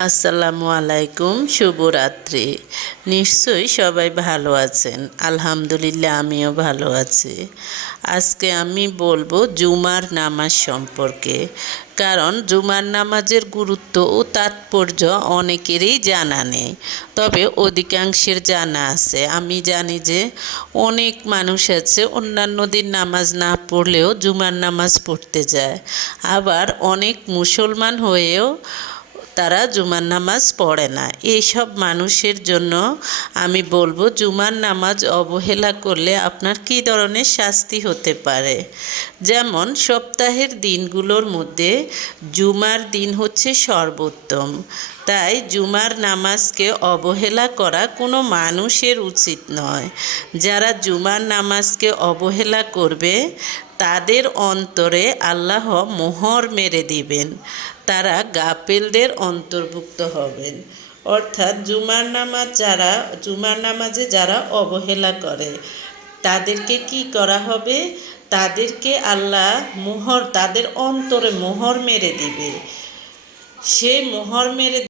আসসালামু আলাইকুম, শুভরাত্রি। নিশ্চয়ই সবাই ভালো আছেন। আলহামদুলিল্লাহ আমিও ভালো আছি। আজকে আমি বলবো জুমার নামাজ সম্পর্কে। কারণ জুমার নামাজের গুরুত্ব ও তাৎপর্য অনেকেরই জানা নেই, তবে অধিকাংশের জানা আছে। আমি জানি যে অনেক মানুষ আছে অন্যান্য দিন নামাজ না পড়লেও জুমার নামাজ পড়তে যায়। আবার অনেক মুসলমান হয়েও তারা জুমার নামাজ পড়ে না। এইসব মানুষের জন্য আমি বলবো জুমার নামাজ অবহেলা করলে আপনার কী ধরনের শাস্তি হতে পারে। যেমন সপ্তাহের দিনগুলোর মধ্যে জুমার দিন হচ্ছে সর্বোত্তম, তাই জুমার নামাজকে অবহেলা করা কোনো মানুষের উচিত নয়। যারা জুমার নামাজকে অবহেলা করবে তাদের অন্তরে আল্লাহ মোহর মেরে দিবেন, তারা গাফেলদের অন্তর্ভুক্ত হবেন। অর্থাৎ জুমার নামাজে যারা অবহেলা করে তাদেরকে কি করা হবে? তাদেরকে আল্লাহ তাদের অন্তরে মোহর মেরে দিবে। সে মোহর মেরে